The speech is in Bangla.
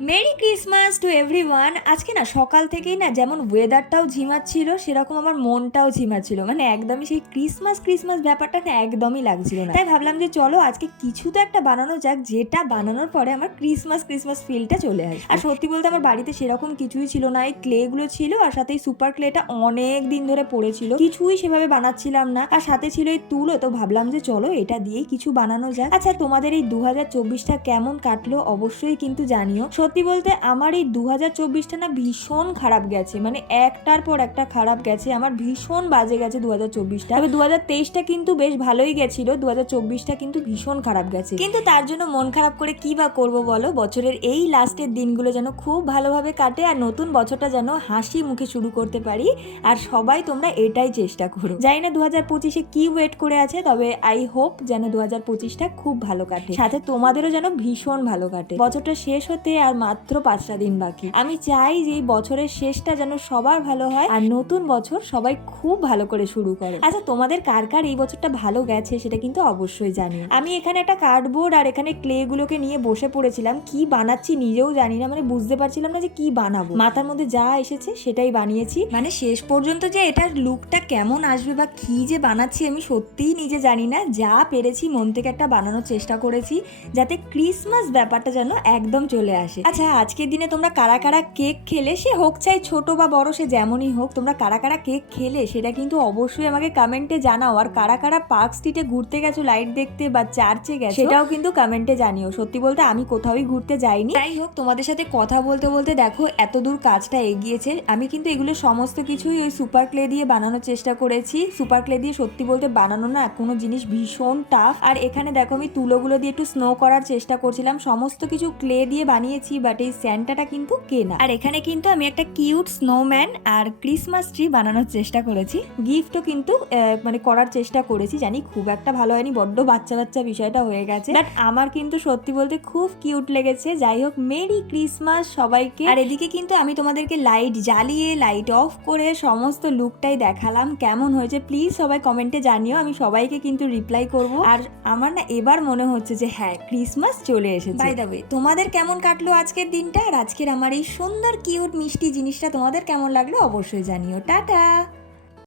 Merry Christmas to everyone. আজকে না সকাল থেকেই না যেমন ওয়েদারটাও ঝিমাচ্ছিল সেরকম আমার মনটাও ঝিমাচ্ছিল, মানে একদমই সেই ক্রিসমাস ক্রিসমাস ব্যাপারটা না একদমই লাগছিল না। তাই ভাবলাম যে চলো আজকে কিছু তো একটা বানানো যাক, যেটা বানানোর পরে আমার ক্রিসমাস ক্রিসমাস ফিলটা চলে আসে। আর সত্যি বলতে আমার বাড়িতে সেরকম কিছুই ছিল না, এই ক্লে গুলো ছিল আর সাথে এই সুপার ক্লেটা অনেক দিন ধরে পড়েছিল, কিছুই সেভাবে বানাচ্ছিলাম না। আর সাথে ছিল এই তুলো, তো ভাবলাম যে চলো এটা দিয়েই কিছু বানানো যাক। আচ্ছা, তোমাদের এই 2024টা কেমন কাটলো অবশ্যই কিন্তু জানিও। সত্যি বলতে আমার এই 2024টা না ভীষণ খারাপ গেছে, মানে একটার পর একটা খারাপ গেছে, আমার ভীষণ বাজে গেছে 2024টা। তবে 2023টা কিন্তু বেশ ভালোই গেছিল, 2024টা কিন্তু ভীষণ খারাপ গেছে। কিন্তু তার জন্য মন খারাপ করে কি বা করবো বলো, বছরের এই লাস্টের দিনগুলো যেন খুব ভালোভাবে কাটে আর নতুন বছরটা যেন হাসি মুখে শুরু করতে পারি। আর সবাই তোমরা এটাই চেষ্টা করো। জানি না 2025-এ কি ওয়েট করে আছে, তবে আই হোপ যেন 2025টা খুব ভালো কাটে, সাথে তোমাদেরও যেন ভীষণ ভালো কাটে। বছরটা শেষ হতে আর মাত্র 5টা দিন বাকি। আমি চাই যে এই বছরের শেষটা যেন সবার ভালো হয় আর নতুন বছর সবাই খুব ভালো করে শুরু করে। আচ্ছা, তোমাদের কার কার এই বছরটা ভালো গেছে সেটা কিন্তু অবশ্যই জানিও। আমি এখানে একটা কার্ডবোর্ড আর এখানে ক্লে গুলোকে নিয়ে বসে পড়েছিলাম, কি বানাচ্ছি নিজেও জানি না, মানে বুঝতে পারছিলাম না যে কি বানাবো। মাথার মধ্যে যা এসেছে সেটাই বানিয়েছি, মানে শেষ পর্যন্ত যে এটার লুকটা কেমন আসবে বা কি যে বানাচ্ছি আমি সত্যিই নিজে জানি না। যা পেরেছি মন থেকে একটা বানানোর চেষ্টা করেছি যাতে ক্রিসমাস ব্যাপারটা যেন একদম চলে আসে। আচ্ছা, আজকের দিনে তোমরা কারা কারা কেক খেলে, সে হোক চাই ছোট বা বড়, সে যেমনই হোক, তোমরা কারা কারা কেক খেলে সেটা কিন্তু অবশ্যই আমাকে কমেন্টে জানাও। আর কারা কারা পার্ক স্ট্রিটে ঘুরতে গেছো লাইট দেখতে বা চার্চে গেছো সেটাও কিন্তু কমেন্টে জানিও। সত্যি বলতে আমি কোথাওই ঘুরতে যাইনি। যাই হোক, তোমাদের সাথে কথা বলতে বলতে দেখো এত দূর কাজটা এগিয়েছে। আমি কিন্তু এগুলো সমস্ত কিছুই ওই সুপার ক্লে দিয়ে বানানোর চেষ্টা করেছি। সুপার ক্লে দিয়ে সত্যি বলতে বানানো না কোনো জিনিস ভীষণ টাফ। আর এখানে দেখো আমি তুলোগুলো দিয়ে একটু স্নো করার চেষ্টা করছিলাম, সমস্ত কিছু ক্লে দিয়ে বানিয়েছি, বাট এই স্যান্টাটা কিন্তু কেনা। আর এখানে কিন্তু আমি একটা কিউট স্নোম্যান আর ক্রিসমাস ট্রি বানানোর চেষ্টা করেছি, গিফটও কিন্তু মানে করার চেষ্টা করেছি। জানি খুব একটা ভালো হয়নি, বড্ড বাচ্চা বাচ্চা বিষয়টা হয়ে গেছে, বাট আমার কিন্তু সত্যি বলতে খুব কিউট লেগেছে। যাই হোক, মেরি ক্রিসমাস সবাইকে। আর এদিকে কিন্তু আমি তোমাদেরকে লাইট জ্বালিয়ে লাইট অফ করে সমস্ত লুকটাই দেখালাম, কেমন হয়েছে প্লিজ সবাই কমেন্টে জানিও, আমি সবাইকে কিন্তু রিপ্লাই করব। আর আমার না এবার মনে হচ্ছে যে হ্যাঁ, ক্রিসমাস চলে এসেছে। বাই দ্য ওয়ে, তোমাদের কেমন কাটলো আজকের দিনটা আর আজকের আমার এই সুন্দর কিউট মিষ্টি জিনিসটা তোমাদের কেমন লাগলো অবশ্যই জানিও। টাটা।